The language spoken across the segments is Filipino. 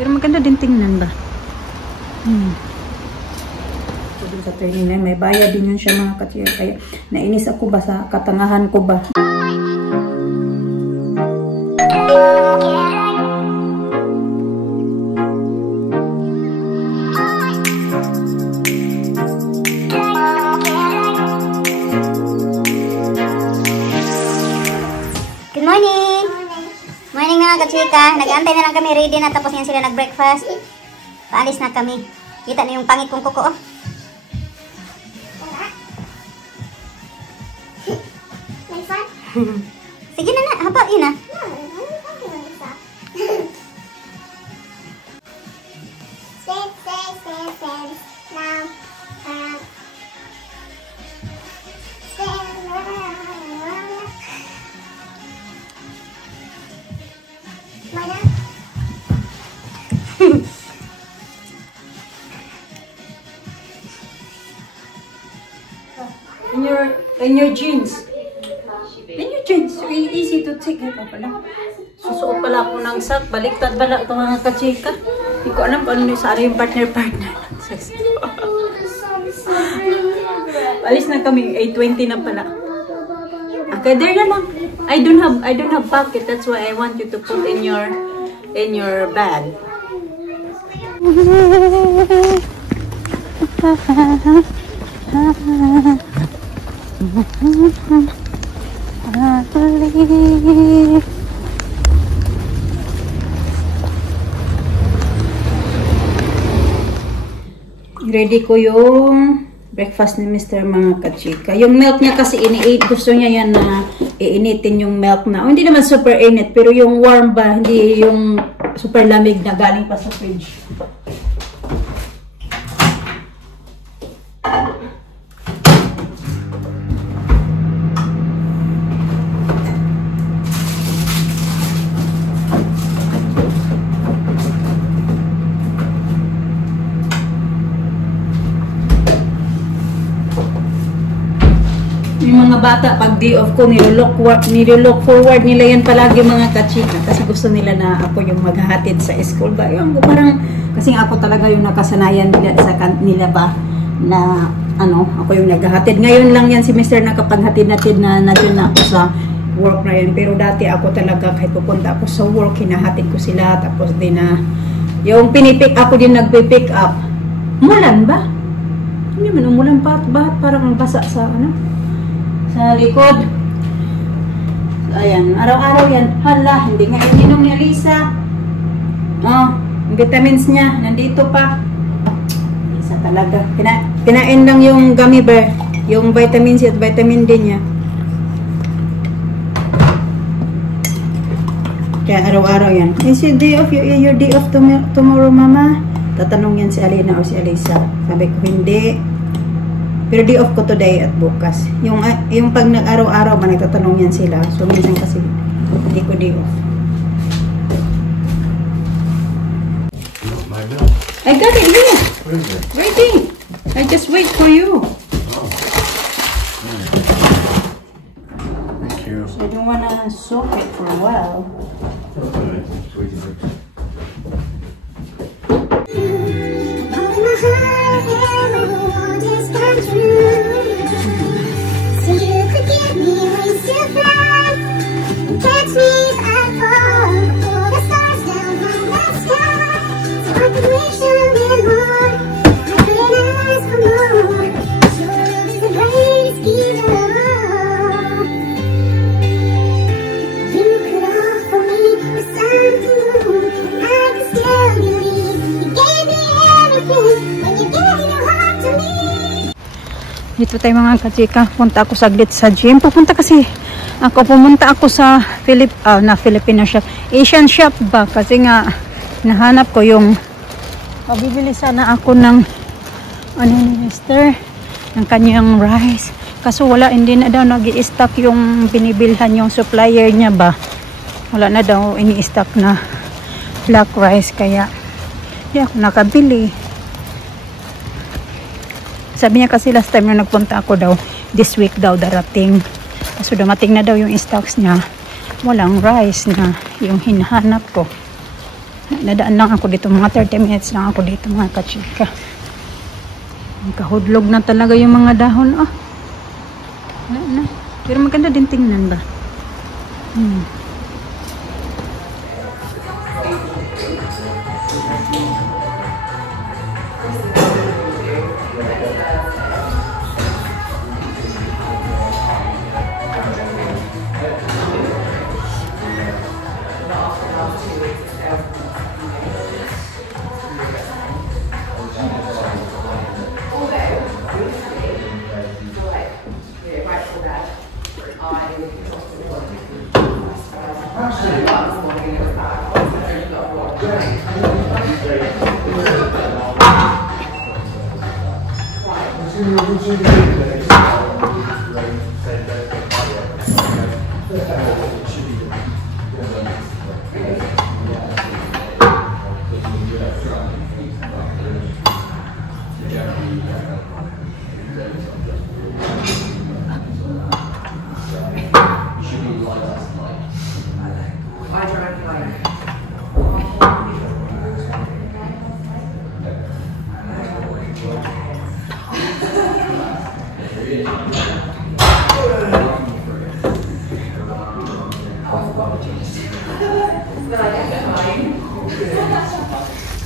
Pero maganda din tingnan ba? Sa training na may bayad din yun siya mga katsika, kaya nainis ako ba sa katangahan ko ba. Good morning! Morning mga katsika, nag-aantay na lang kami, ready na, tapos yan sila nag-breakfast. Paalis na kami. Kita na yung pangit kong kuko, oh. Sige na, haba yun ah. In your jeans. So easy to take. Ito pala. Susuot pala ako ng sak. Baliktad pala ito mga kachika. Hindi ko alam kung ano sa yung partner. Alis na kami. 8:20 na pala. Okay, there na lang. I don't have pocket. That's why I want you to put in your bag. Ready ko yung breakfast ni Mr. mga kachika. Yung milk niya kasi gusto niya yan na iinitin yung milk na. Hindi naman super init, pero yung warm ba, hindi yung super lamig na galing pa sa fridge. Yung mga bata, pag day off ko, nilook forward nila yan palagi mga kachika. Kasi gusto nila na ako yung maghahatid sa school ba. Yung parang, kasi ako talaga yung nakasanayan nila ba, na ako yung naghahatid. Ngayon lang yan si Mr. nakapaghatid-hatid na nandun na ako sa work na yan. Pero dati ako talaga, kahit pupunta ako sa work, hinahatid ko sila. Tapos din na, yung pinipick ako din nagpipick up. Umulan ba? Hindi man umulan pa. Bakit parang basa sa sa likod. So, ayan. Araw-araw yan. Hala, hindi nga ininom ni Alisa. Oh, vitamins niya. Nandito pa. Alisa talaga. Kinain lang yung gummy bear. Yung vitamin C at vitamin D niya. Kaya araw-araw yan. Is your day off? Your day off tomorrow, mama? Tatanong yan si Alina o si Alisa. Sabi ko, hindi. Pero day off ko today at bukas. Yung pag nag-araw-araw ba, nagtatanong yan sila. So, minsan kasi hindi ko day off. I got it here. Waiting. I just wait for you. Thank you. So, I don't wanna soak it for a while. Dito tayo mga kachika, punta ako saglit sa gym. Pumunta ako sa Filipino shop, Asian shop ba, kasi nga nahanap ko yung bibili sana ako ng ni Mister, ng kanyang rice, kaso wala, hindi na daw nag-i-stock yung binibilhan yung supplier niya ba, wala na daw ini-stock na black rice, kaya hindi ako nakabili. Sabi niya kasi last time na nagpunta ako daw, this week daw darating. So dumating na daw yung stocks niya. walang rice na yung hinahanap ko. Nadaan lang ako dito, mga 30 minutes lang ako dito mga kachika. Kahudlog na talaga yung mga dahon. Oh. Na. Pero maganda din tingnan ba?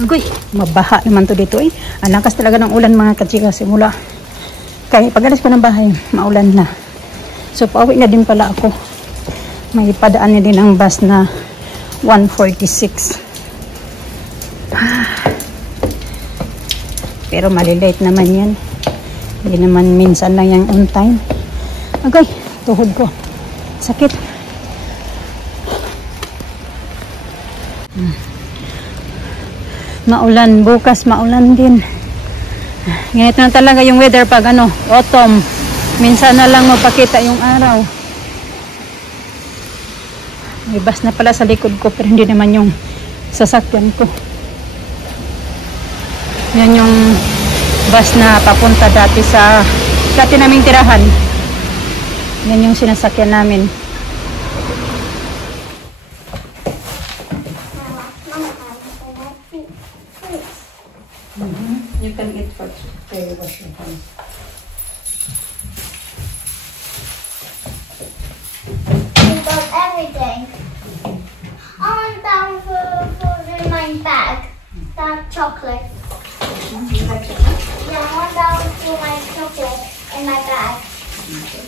Agoy, mabaha naman to dito eh. Ang lakas talaga ng ulan mga kachika simula. Kaya pag alis ko ng bahay, maulan na. So pauwi na din pala ako. May padaan na din ang bus na 146. Pero malilate naman yan. Hindi naman minsan lang yung on time. Agoy, tuhod ko. Sakit. Maulan, bukas maulan din. Ganito na talaga yung weather pag autumn. Minsan na lang mapakita yung araw. May bus na pala sa likod ko pero hindi naman yung sasakyan ko. Yan yung bus na papunta dati naming tirahan. Yan yung sinasakyan namin. You can eat first. Okay, wash your hands. You got everything. I want that food in my bag. That chocolate. You like chocolate? Yeah, I want that for my chocolate in my bag. Okay.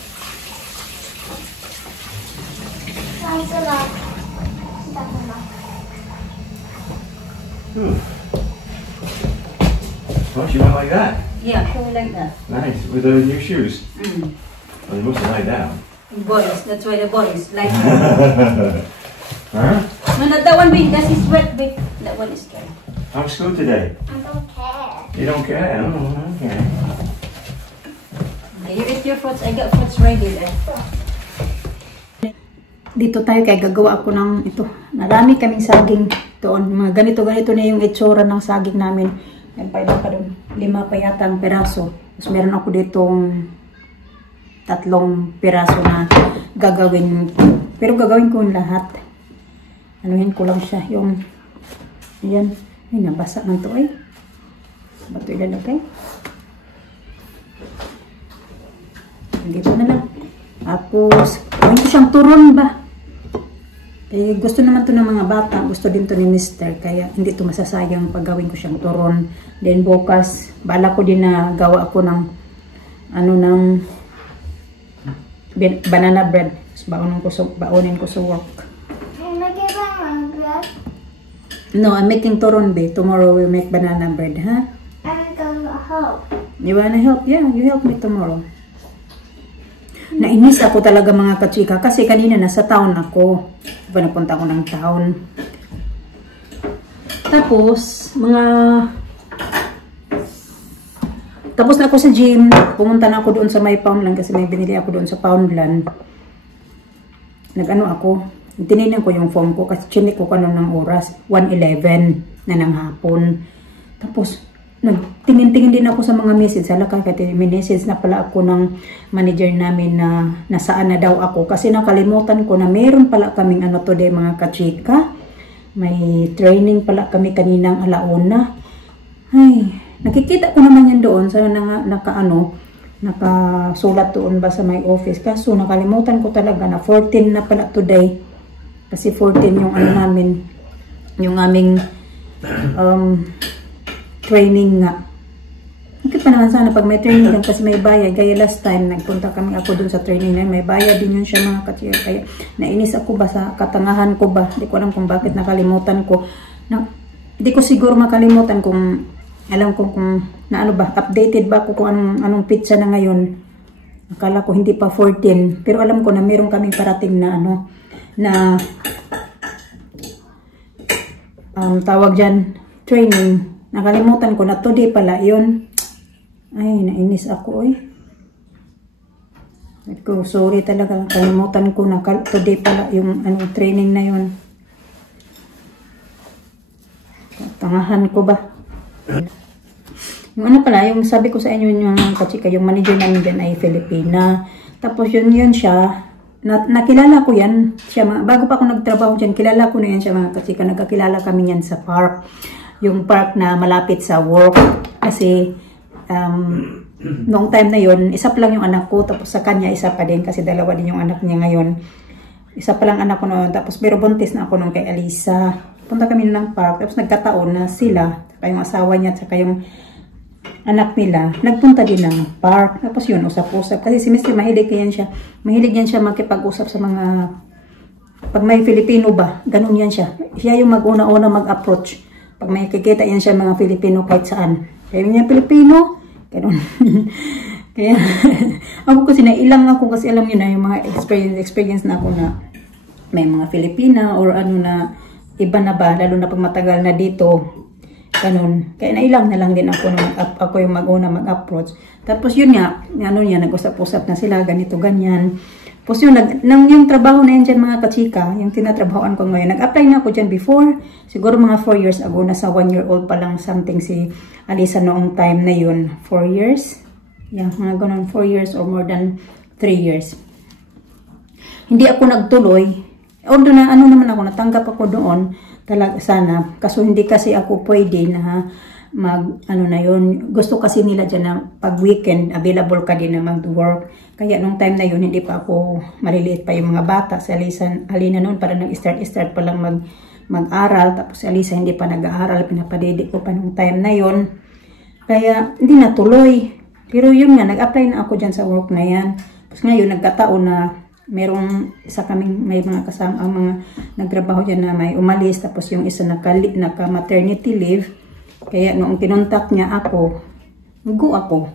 Thanks a lot. That's enough. Oh, she went like that. Yeah, she will like that. Nice. With the new shoes. Mm. Oh, you must have laid down. Boys, that's why the boys like it. Huh? No, not that one big. That is wet big. That one is dry. How's school today? I don't care. You don't care? Oh, okay. Okay, you eat your fruits. I got fruits ready there. Dito tayo kay gagawa ako ng ito. Marami kaming saging doon. Mga ganito na yung itsura ng saging namin. Nagpailan ka doon. 5 pa yata ang peraso. Tapos meron ako ditong 3 peraso na gagawin. Pero gagawin ko lahat. Anuhin ko lang siya. Yung, ayan. Ay, nabasa na ito eh. Ba't ito ilalagay? Dito na lang. Tapos, gawin ko siyang turon ba? Eh, gusto naman to ng mga bata. Gusto din to ni Mister. Kaya hindi to masasayang pag gawin ko siyang turon. Then bukas, bala ko din na gawa ako ng ng banana bread. Baunin ko sa work. Can I get banana bread? No, I'm making turon be. Tomorrow we'll make banana bread, huh? I'm gonna help. You wanna help? Yeah, you help me tomorrow. Nainis ako talaga mga kachika kasi kanina nasa town ako. Napunta ako ng town. Tapos, tapos na ako sa gym. Pumunta na ako doon sa may Poundland kasi may binili ako doon sa Poundland. Ako. Tinignan ko yung phone ko kasi chinik ko kanon ng oras. 1:11 na ng hapon. Tapos, nagtingin-tingin din ako sa mga message. Halaka kasi may message na pala ako ng manager namin na nasaan na daw ako. Kasi nakalimutan ko na meron pala kaming ano today mga kachika. May training pala kami kaninang alauna. Ay, nakikita ko naman yan doon sa nakasulat doon ba sa my office. Kaso nakalimutan ko talaga na 14 na pala today. Kasi 14 yung ano namin, yung aming training nga. Okay pa naman sana pag may training lang kasi may bayad. Kaya last time nagpunta kami ako dun sa training na may bayad din yun siya mga kachika. Kaya nainis ako ba sa katangahan ko ba? Hindi ko alam kung bakit nakalimutan ko. Hindi ko siguro makalimutan kung alam ko kung na ano ba, updated ba ako kung anong pizza na ngayon. Akala ko hindi pa 14. Pero alam ko na meron kaming parating na ano, na tawag dyan, training. Nakalimutan ko na today pala yun. Ay, nainis ako sorry talaga. Nakalimutan ko na today pala yung training na yun. Tangahan ko ba? Yung ano pala, yung sabi ko sa inyo yung kachika, yung manager namin dyan ay Filipina. Tapos yun siya. Nakilala ko yan. Bago pa ako nagtrabaho dyan, kilala ko na yan siya mga kachika. Nagkakilala kami yan sa park. Yung park na malapit sa work. Kasi noong time na yun, isa pa lang yung anak ko. Tapos sa kanya, isa pa din. Kasi dalawa din yung anak niya ngayon. Isa pa lang anak ko noon. Tapos pero buntis na ako nung kay Alisa. Punta kami ng park. Tapos nagkataon na sila, saka yung asawa niya, saka yung anak nila, nagpunta din ng park. Tapos yun, usap-usap. Kasi si Mr. mahilig yan siya. Mahilig yan siya makipag-usap sa mga, pag may Filipino ba, ganun yan siya. Siya yung mag-una-una mag-approach. Pag may kikita yan siya mga Filipino kahit saan. Kaya niya Filipino, ganun. Kaya, ako kasi nailang ako kasi alam niyo na yung mga experience na ako na may mga Filipina or ano na iba na ba, lalo na pag matagal na dito. Ganun. Kaya nailang na lang din ako na ako yung mag-una mag-approach. Tapos yun nga, nag-usap-usap na sila, ganito, ganyan. Tapos yun, yung trabaho na yan dyan mga kachika, yung tinatrabahoan ko ngayon, nag-apply na ako dyan before, siguro mga 4 years ago, nasa 1-year-old pa lang something si Alisa noong time na yun, 4 years? Yeah, mga ganun, 4 years or more than 3 years. Hindi ako nagtuloy, although na ano naman ako, natanggap ako doon, talaga sana, kaso hindi kasi ako pwede na gusto kasi nila dyan na pag weekend, available ka din na mag-work. Kaya nung time na yun, hindi pa ako maliliit pa yung mga bata. Si Alina noon, para nag-start pa lang mag-aral. Tapos si Alisa hindi pa nag-aaral, pinapadede ko pa nung time na yun. Kaya hindi natuloy. Pero yun nga, nag-apply na ako dyan sa work na yan. Tapos ngayon, nagkataon na merong isa kaming, may mga kasama, mga nagtrabaho dyan na may umalis. Tapos yung isa naka-maternity leave. Kaya noong kinontak niya ako, ako.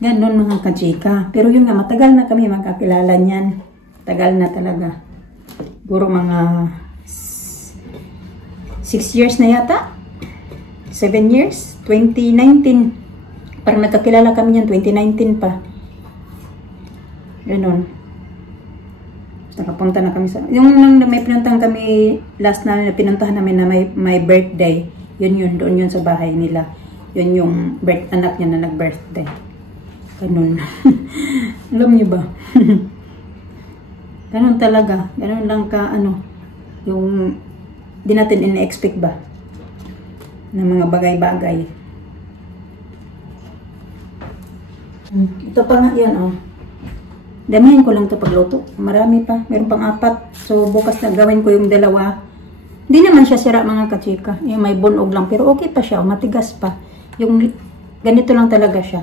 Ganon mga kachika. Pero yun nga, matagal na kami magkakilala niyan. Tagal na talaga. Siguro mga 6 years na yata. 7 years. 2019. Parang nagkakilala kami niyan, 2019 pa. Ganon. Nakapunta na kami sa... Yung may pinuntahan kami last na pinuntahan namin na may birthday. Yun, doon yun sa bahay nila. Yun yung anak niya na nag-birthday. Ganun. Alam niyo ba? Ganun talaga. Ganun lang ka, yung di natin in-expect ba na mga bagay-bagay. Ito pa nga yan, damihan ko lang ito pagluto. Marami pa. Meron pang 4. So, bukas na gawin ko yung 2. Hindi naman siya sira mga kachika. Yung may bunog lang. Pero okay pa siya. Matigas pa. Yung ganito lang talaga siya.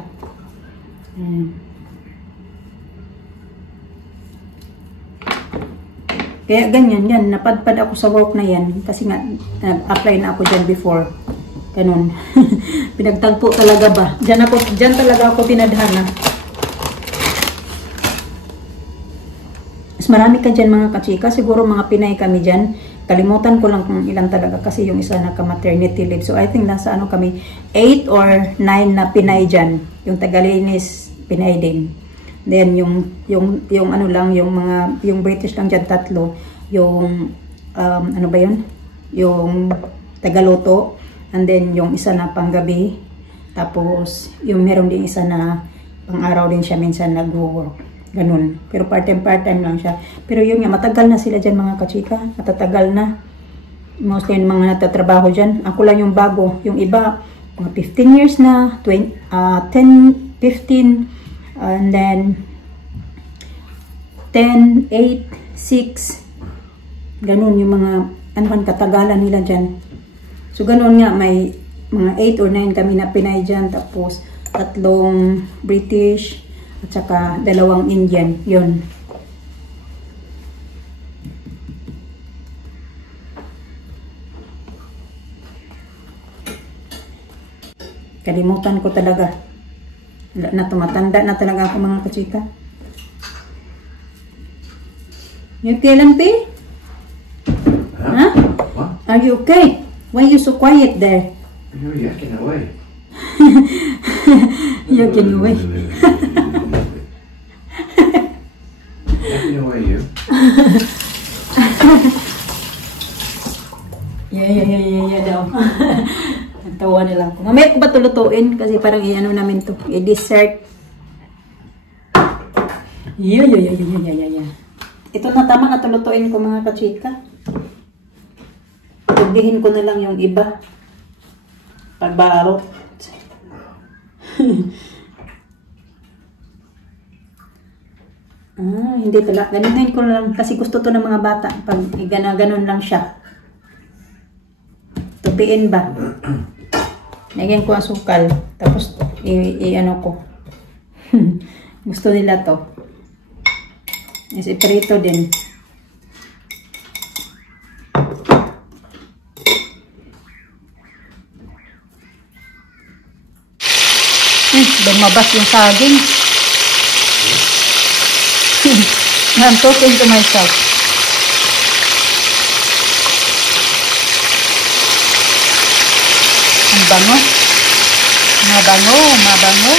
Kaya ganyan. Yan. Napadpad ako sa work na yan. Kasi nga, nag-apply na ako dyan before. Ganun. Pinagtagpo talaga ba? Dyan talaga ako tinadhana. Marami ka dyan mga kachika. Siguro mga Pinay kami dyan. Kalimutan ko lang kung ilan talaga kasi yung isa naka-maternity leave. So I think nasa kami 8 or 9 na Pinay dyan. Yung Tagalinis, Pinay din. Then yung yung British lang dyan 3. Yung ano ba yun? Yung Tagaloto. And then yung isa na panggabi. Tapos yung meron din isa na pang-araw din siya minsan nag-work. Ganun. Pero part-time lang siya. Pero yun nga, matagal na sila dyan mga kachika. Matatagal na. Mostly yung mga natatrabaho dyan. Ako lang yung bago. Yung iba, mga 15 years na. 10, 15. And then 10, 8, 6. Ganun yung mga katagalan nila dyan. So ganun nga, may mga 8 or 9 kami na Pinay dyan. Tapos 3 British. At saka 2 Indian. Yun. Kalimutan ko talaga. Wala na, tumatanda na talaga ako mga kachika. You okay lang, P? Huh? What? Are you okay? Why are you so quiet there? You're yakking away. Yakking away. Yakking away, you. Yeah daw. Nagtawa nila ako. Mamaya ko ba ito lutuin? Kasi parang i-ano namin to. I-dessert. Yeah. Ito na tama na ito lutuin ko mga kachika. Tugihin ko na lang yung iba. Pagbalot. Hindi talaga. Ganunin ko lang kasi gusto to ng mga bata. Pag ganon lang siya. Tupiin ba? Lagyan ko asukal. Tapos i-ano ko. Gusto nila to. Isiprito din. Lumabas yung saging. I'm talking to myself. Ang bango. Mabango.